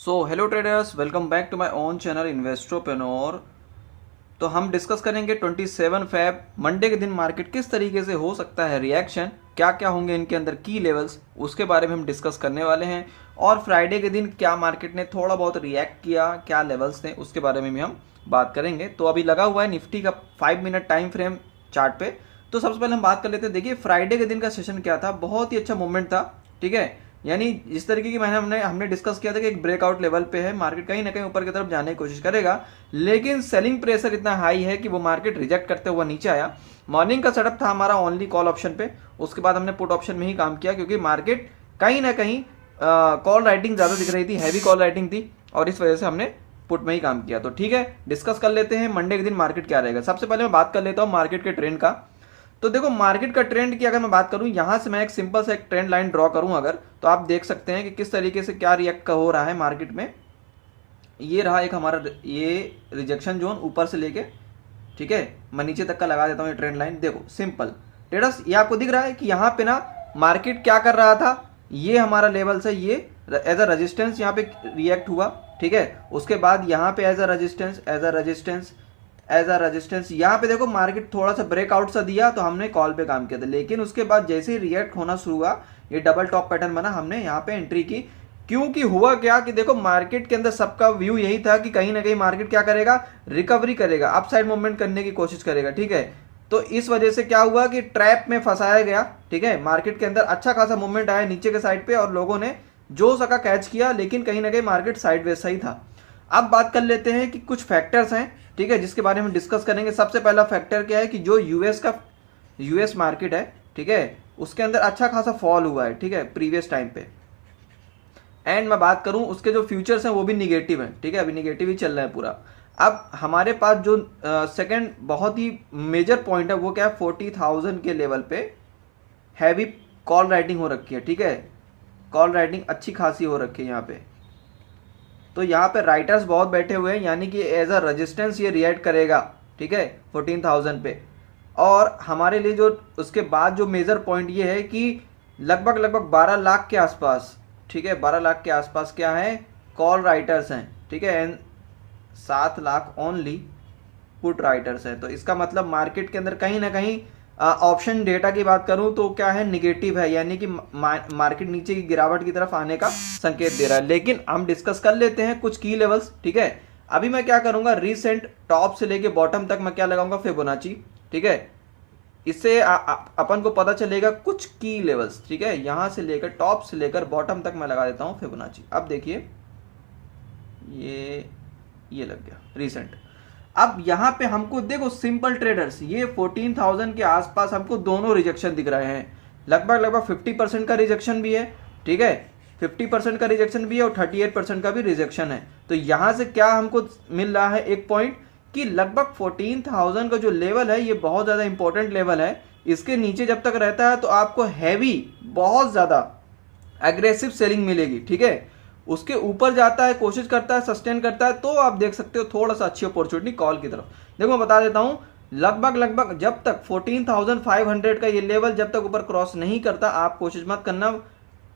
So hello traders, welcome back to my own channel Investropreneur. तो हम discuss करेंगे 27 Feb Monday के दिन मार्केट किस तरीके से हो सकता है रिएक्शन, क्या क्या होंगे इनके अंदर की लेवल्स, उसके बारे में हम डिस्कस करने वाले हैं। और फ्राइडे के दिन क्या मार्केट ने थोड़ा बहुत रिएक्ट किया, क्या लेवल्स थे, उसके बारे में भी हम बात करेंगे। तो अभी लगा हुआ है निफ्टी का 5 मिनट टाइम फ्रेम चार्ट पे। तो सबसे पहले हम बात कर लेते हैं। देखिए फ्राइडे के दिन का सेशन क्या था, बहुत ही अच्छा मूवमेंट था। ठीक है, यानी जिस तरीके की मैंने हमने डिस्कस किया था कि एक ब्रेकआउट लेवल पे है, मार्केट कहीं ना कहीं ऊपर की तरफ जाने की कोशिश करेगा, लेकिन सेलिंग प्रेशर इतना हाई है कि वो मार्केट रिजेक्ट करते हुआ नीचे आया। मॉर्निंग का सेटअप था हमारा ओनली कॉल ऑप्शन पे, उसके बाद हमने पुट ऑप्शन में ही काम किया क्योंकि मार्केट कहीं ना कहीं कॉल राइटिंग ज़्यादा दिख रही थी, हैवी कॉल राइटिंग थी, और इस वजह से हमने पुट में ही काम किया। तो ठीक है, डिस्कस कर लेते हैं मंडे के दिन मार्केट क्या रहेगा। सबसे पहले मैं बात कर लेता हूँ मार्केट के ट्रेंड का। तो देखो मार्केट का ट्रेंड की अगर मैं बात करूं, यहां से मैं एक सिंपल सा एक ट्रेंड लाइन ड्रॉ करूं अगर, तो आप देख सकते हैं कि किस तरीके से क्या रिएक्ट का हो रहा है मार्केट में। ये रहा एक हमारा ये रिजेक्शन जोन ऊपर से लेके, ठीक है, मैं नीचे तक का लगा देता हूं ये ट्रेंड लाइन। देखो सिंपल ट्रेडर्स, ये आपको दिख रहा है कि यहाँ पे ना मार्केट क्या कर रहा था, ये हमारा लेवल से ये एज अ रेजिस्टेंस यहाँ पे रिएक्ट हुआ। ठीक है, उसके बाद यहाँ पे एज अ रेजिस्टेंस यहाँ पे देखो मार्केट थोड़ा सा ब्रेकआउट सा दिया तो हमने कॉल पे काम किया था, लेकिन उसके बाद जैसे ही रिएक्ट होना शुरू हुआ, ये डबल टॉप पैटर्न बना, हमने यहाँ पे एंट्री की। क्योंकि हुआ क्या कि देखो मार्केट के अंदर सबका व्यू यही था कि कहीं ना कहीं मार्केट क्या करेगा, रिकवरी करेगा, अपसाइड मूवमेंट करने की कोशिश करेगा। ठीक है, तो इस वजह से क्या हुआ कि ट्रैप में फंसाया गया। ठीक है, मार्केट के अंदर अच्छा खासा मूवमेंट आया नीचे के साइड पे और लोगों ने जो सका कैच किया, लेकिन कहीं ना कहीं मार्केट साइडवेज सही था। अब बात कर लेते हैं कि कुछ फैक्टर्स हैं, ठीक है, जिसके बारे में डिस्कस करेंगे। सबसे पहला फैक्टर क्या है कि जो यूएस मार्केट है, ठीक है, उसके अंदर अच्छा खासा फॉल हुआ है, ठीक है, प्रीवियस टाइम पे। एंड मैं बात करूं उसके जो फ्यूचर्स हैं वो भी निगेटिव हैं, ठीक है, अभी निगेटिव ही चल रहा है पूरा। अब हमारे पास जो सेकंड बहुत ही मेजर पॉइंट है वो क्या है, 40,000 के लेवल पे हैवी कॉल राइटिंग हो रखी है। ठीक है, कॉल राइटिंग अच्छी खासी हो रखी है यहाँ पे। तो यहाँ पे राइटर्स बहुत बैठे हुए हैं, यानी कि एज अ रेजिस्टेंस ये रिएक्ट करेगा। ठीक है, 14,000 पे। और हमारे लिए जो उसके बाद जो मेजर पॉइंट ये है कि लगभग 12 लाख के आसपास, ठीक है, 12 लाख के आसपास क्या है, कॉल राइटर्स हैं। ठीक है, and 7 lakh only put writers हैं। तो इसका मतलब मार्केट के अंदर कहीं ना कहीं ऑप्शन डेटा की बात करूं तो क्या है, निगेटिव है, यानी कि मार्केट नीचे की गिरावट की तरफ आने का संकेत दे रहा है। लेकिन हम डिस्कस कर लेते हैं कुछ की लेवल्स। ठीक है, अभी मैं क्या करूंगा, रिसेंट टॉप से लेके बॉटम तक मैं क्या लगाऊंगा, फिबोनाची। ठीक है, इससे अपन को पता चलेगा कुछ की लेवल्स। ठीक है, यहां से लेकर टॉप से लेकर बॉटम तक मैं लगा देता हूं फिबोनाची। अब देखिए ये लग गया रिसेंट। अब यहाँ पे हमको देखो सिंपल ट्रेडर्स, ये 14,000 के आसपास हमको दोनों रिजेक्शन दिख रहे हैं। लगभग 50% का रिजेक्शन भी है। ठीक है, 50% का रिजेक्शन भी है और 38% का भी रिजेक्शन है। तो यहाँ से क्या हमको मिल रहा है, एक पॉइंट कि लगभग 14,000 का जो लेवल है ये बहुत ज़्यादा इंपॉर्टेंट लेवल है। इसके नीचे जब तक रहता है तो आपको हैवी, बहुत ज़्यादा एग्रेसिव सेलिंग मिलेगी। ठीक है, उसके ऊपर जाता है, कोशिश करता है, सस्टेन करता है, तो आप देख सकते हो थोड़ा सा अच्छी अपॉर्चुनिटी कॉल की तरफ। देखो मैं बता देता हूं, लगभग जब तक 14,500 का ये लेवल जब तक ऊपर क्रॉस नहीं करता, आप कोशिश मत करना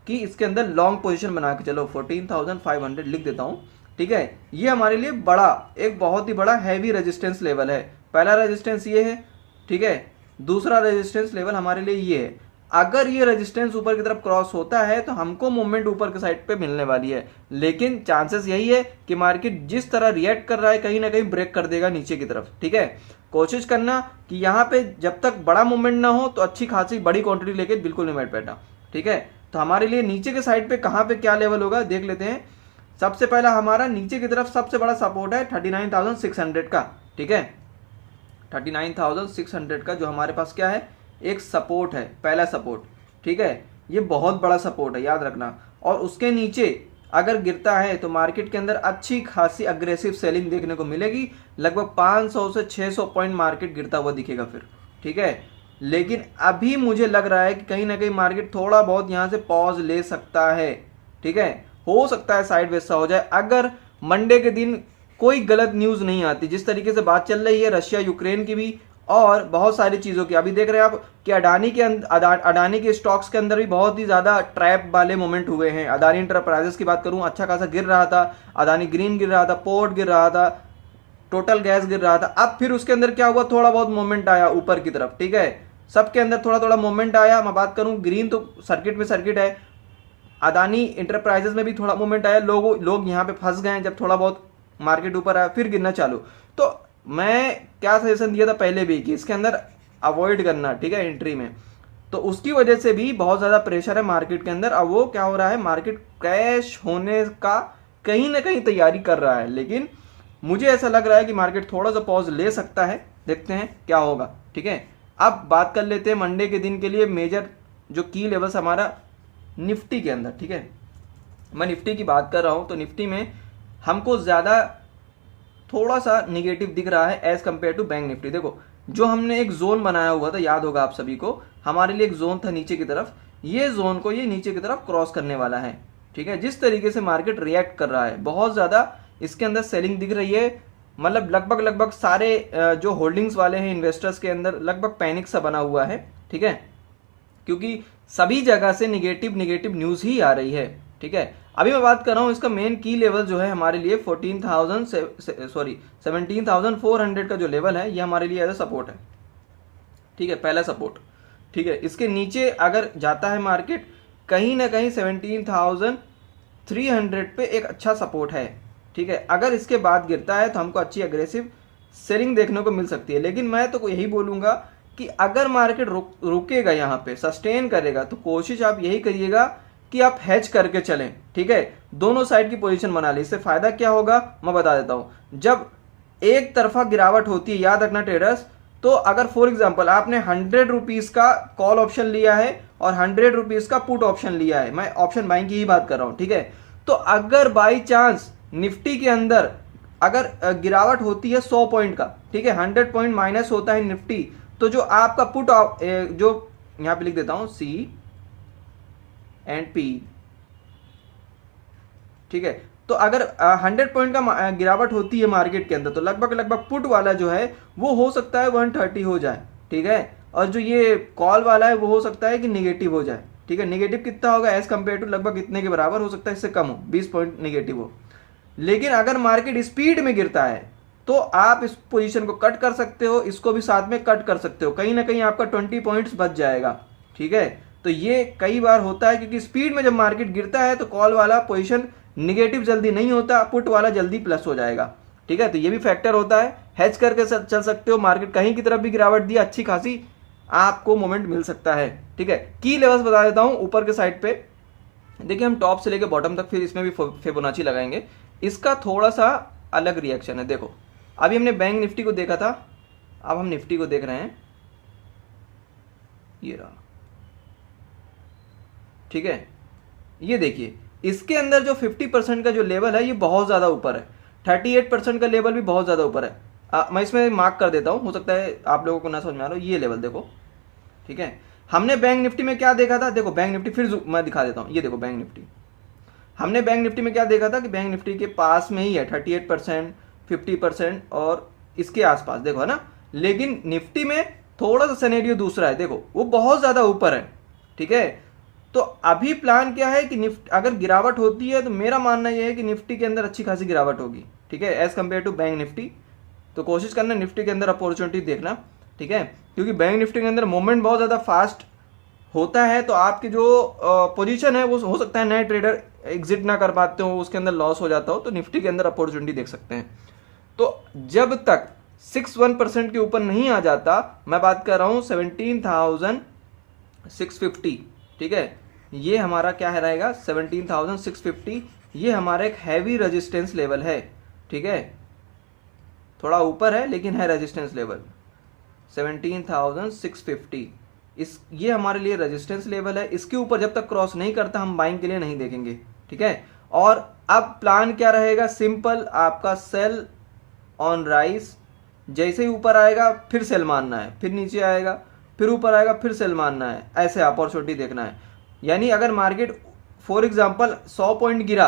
कि इसके अंदर लॉन्ग पोजीशन बना के चलो। 14,500 लिख देता हूं। ठीक है, ये हमारे लिए बड़ा, एक बहुत ही बड़ा हैवी रेजिस्टेंस लेवल है। पहला रेजिस्टेंस ये है, ठीक है, दूसरा रेजिस्टेंस लेवल हमारे लिए ये है। अगर ये रेजिस्टेंस ऊपर की तरफ क्रॉस होता है तो हमको मूवमेंट ऊपर के साइड पे मिलने वाली है, लेकिन चांसेस यही है कि मार्केट जिस तरह रिएक्ट कर रहा है कहीं ना कहीं ब्रेक कर देगा नीचे की तरफ। ठीक है, कोशिश करना कि यहाँ पे जब तक बड़ा मूवमेंट ना हो तो अच्छी खासी बड़ी क्वांटिटी लेके बिल्कुल नहीं बैठ बैठा। ठीक है, तो हमारे लिए नीचे के साइड पे कहाँ पे क्या लेवल होगा देख लेते हैं। सबसे पहला हमारा नीचे की तरफ सबसे बड़ा सपोर्ट है 39,600 का। ठीक है, 39,600 का जो हमारे पास क्या है, एक सपोर्ट है, पहला सपोर्ट। ठीक है, ये बहुत बड़ा सपोर्ट है, याद रखना। और उसके नीचे अगर गिरता है तो मार्केट के अंदर अच्छी खासी अग्रेसिव सेलिंग देखने को मिलेगी। लगभग 500 से 600 पॉइंट मार्केट गिरता हुआ दिखेगा फिर। ठीक है, लेकिन अभी मुझे लग रहा है कि कहीं ना कहीं मार्केट थोड़ा बहुत यहाँ से पॉज ले सकता है। ठीक है, हो सकता है साइड वेज सा हो जाए अगर मंडे के दिन कोई गलत न्यूज़ नहीं आती। जिस तरीके से बात चल रही है रशिया यूक्रेन की भी और बहुत सारी चीज़ों की। अभी देख रहे हैं आप कि अडानी के स्टॉक्स के अंदर भी बहुत ही ज़्यादा ट्रैप वाले मोमेंट हुए हैं। अदानी इंटरप्राइजेस की बात करूं, अच्छा खासा गिर रहा था, अदानी ग्रीन गिर रहा था, पोर्ट गिर रहा था, टोटल गैस गिर रहा था। अब फिर उसके अंदर क्या हुआ, थोड़ा बहुत मोमेंट आया ऊपर की तरफ, ठीक है, सबके अंदर थोड़ा थोड़ा मोमेंट आया। मैं बात करूं ग्रीन तो सर्किट में सर्किट है, अदानी इंटरप्राइजेस में भी थोड़ा मोमेंट आया, लोग यहाँ पे फंस गए। जब थोड़ा बहुत मार्केट ऊपर आया फिर गिरना चालू। तो मैं क्या सजेशन दिया था पहले भी कि इसके अंदर अवॉइड करना, ठीक है, एंट्री में। तो उसकी वजह से भी बहुत ज़्यादा प्रेशर है मार्केट के अंदर। अब वो क्या हो रहा है, मार्केट क्रैश होने का कहीं ना कहीं तैयारी कर रहा है, लेकिन मुझे ऐसा लग रहा है कि मार्केट थोड़ा सा पॉज ले सकता है। देखते हैं क्या होगा, ठीक है। अब बात कर लेते हैं मंडे के दिन के लिए मेजर जो की लेवल्स हमारा निफ्टी के अंदर, ठीक है। मैं निफ्टी की बात कर रहा हूं तो निफ्टी में हमको ज़्यादा थोड़ा सा निगेटिव दिख रहा है as compared to bank Nifty. देखो जो हमने एक जोन बनाया हुआ था, याद होगा आप सभी को, हमारे लिए एक जोन था नीचे की तरफ, ये जोन को ये नीचे की तरफ क्रॉस करने वाला है, ठीक है। जिस तरीके से मार्केट रिएक्ट कर रहा है, बहुत ज़्यादा इसके अंदर सेलिंग दिख रही है। मतलब लगभग सारे जो होल्डिंग्स वाले हैं इन्वेस्टर्स के अंदर लगभग पैनिक सा बना हुआ है, ठीक है, क्योंकि सभी जगह से निगेटिव निगेटिव न्यूज़ ही आ रही है, ठीक है। अभी मैं बात कर रहा हूँ इसका मेन की लेवल जो है हमारे लिए 17,400 का जो लेवल है, ये हमारे लिए एज ए सपोर्ट है, ठीक है, पहला सपोर्ट, ठीक है। इसके नीचे अगर जाता है मार्केट कहीं ना कहीं 17,300 पे एक अच्छा सपोर्ट है, ठीक है। अगर इसके बाद गिरता है तो हमको अच्छी अग्रेसिव सेलिंग देखने को मिल सकती है। लेकिन मैं तो यही बोलूँगा कि अगर मार्केट रुकेगा यहाँ पे, सस्टेन करेगा, तो कोशिश आप यही करिएगा कि आप हेज करके चलें, ठीक है, दोनों साइड की पोजीशन बना ली। इससे फायदा क्या होगा मैं बता देता हूं। जब एक तरफा गिरावट होती है, याद रखना ट्रेडर्स, तो अगर फॉर एग्जांपल आपने 100 रुपीज का कॉल ऑप्शन लिया है और 100 रुपीज का पुट ऑप्शन लिया है, मैं ऑप्शन बाइंग की ही बात कर रहा हूं, ठीक है, तो अगर बाई चांस निफ्टी के अंदर अगर गिरावट होती है 100 पॉइंट का, ठीक है, 100 पॉइंट माइनस होता है निफ्टी, तो जो आपका पुट जो यहां पे लिख देता हूं C&P, ठीक है, तो अगर 100 पॉइंट का गिरावट होती है मार्केट के अंदर, तो लगभग पुट वाला जो है वो हो सकता है 130 हो जाए, ठीक है, और जो ये कॉल वाला है वो हो सकता है कि निगेटिव हो जाए, ठीक है। निगेटिव कितना होगा एज कंपेयर टू, लगभग इतने के बराबर हो सकता है, इससे कम हो, 20 पॉइंट निगेटिव हो। लेकिन अगर मार्केट स्पीड में गिरता है तो आप इस पोजीशन को कट कर सकते हो, इसको भी साथ में कट कर सकते हो, कहीं ना कहीं आपका 20 पॉइंट्स बच जाएगा, ठीक है। तो ये कई बार होता है क्योंकि स्पीड में जब मार्केट गिरता है तो कॉल वाला पोजीशन निगेटिव जल्दी नहीं होता, पुट वाला जल्दी प्लस हो जाएगा, ठीक है। तो ये भी फैक्टर होता है, हेज करके चल सकते हो। मार्केट कहीं की तरफ भी गिरावट दी, अच्छी खासी आपको मोमेंट मिल सकता है, ठीक है। की लेवल्स बता देता हूं ऊपर के साइड पे, देखिए हम टॉप से लेके बॉटम तक फिर इसमें भी फिबोनाची लगाएंगे। इसका थोड़ा सा अलग रिएक्शन है। देखो अभी हमने बैंक निफ्टी को देखा था, अब हम निफ्टी को देख रहे हैं, ये रहा, ठीक है। ये देखिए इसके अंदर जो 50% का जो लेवल है ये बहुत ज़्यादा ऊपर है, 38% का लेवल भी बहुत ज़्यादा ऊपर है। मैं इसमें मार्क कर देता हूँ, हो सकता है आप लोगों को ना समझ में आ रहा हो, ये लेवल देखो, ठीक है। हमने बैंक निफ्टी में क्या देखा था, देखो बैंक निफ्टी फिर मैं दिखा देता हूँ, ये देखो बैंक निफ्टी, हमने बैंक निफ्टी में क्या देखा था कि बैंक निफ्टी के पास में ही है 38%, 50% और इसके आसपास, देखो है ना। लेकिन निफ्टी में थोड़ा सा सिनेरियो दूसरा है, देखो वो बहुत ज़्यादा ऊपर है, ठीक है। तो अभी प्लान क्या है कि निफ्टी अगर गिरावट होती है तो मेरा मानना यह है कि निफ्टी के अंदर अच्छी खासी गिरावट होगी, ठीक है, as compared to bank Nifty. तो कोशिश करना निफ्टी के अंदर अपॉर्चुनिटी देखना, ठीक है, क्योंकि बैंक निफ्टी के अंदर मूवमेंट बहुत ज़्यादा फास्ट होता है, तो आपकी जो पोजीशन है वो हो सकता है नए ट्रेडर एग्जिट ना कर पाते हो, उसके अंदर लॉस हो जाता हो, तो निफ्टी के अंदर अपॉर्चुनिटी देख सकते हैं। तो जब तक 61% के ऊपर नहीं आ जाता, मैं बात कर रहा हूँ 17,650, ठीक है, ये हमारा क्या है रहेगा 17,650, ये हमारा एक हैवी रेजिस्टेंस लेवल है, ठीक है, थोड़ा ऊपर है लेकिन है रेजिस्टेंस लेवल 17,650, ये हमारे लिए रेजिस्टेंस लेवल है। इसके ऊपर जब तक क्रॉस नहीं करता हम बाइंग के लिए नहीं देखेंगे, ठीक है। और अब प्लान क्या रहेगा, सिंपल, आपका सेल ऑन राइस, जैसे ही ऊपर आएगा फिर सेल मारना है, फिर नीचे आएगा फिर ऊपर आएगा फिर सेल मारना है, ऐसे अपॉर्चुनिटी देखना है। यानी अगर मार्केट फॉर एग्जांपल 100 पॉइंट गिरा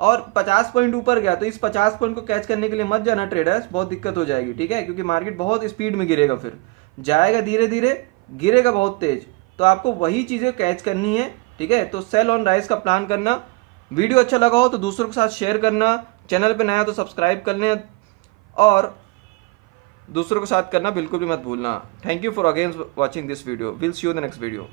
और 50 पॉइंट ऊपर गया तो इस 50 पॉइंट को कैच करने के लिए मत जाना ट्रेडर्स, बहुत दिक्कत हो जाएगी, ठीक है, क्योंकि मार्केट बहुत स्पीड में गिरेगा, फिर जाएगा धीरे धीरे, गिरेगा बहुत तेज, तो आपको वही चीज़ें कैच करनी है, ठीक है। तो सेल ऑन राइज का प्लान करना। वीडियो अच्छा लगा हो तो दूसरों के साथ शेयर करना, चैनल पे नया हो तो सब्सक्राइब कर लें और दूसरों के साथ करना बिल्कुल भी मत भूलना। Thank you for again watching this video, will see you in the next video.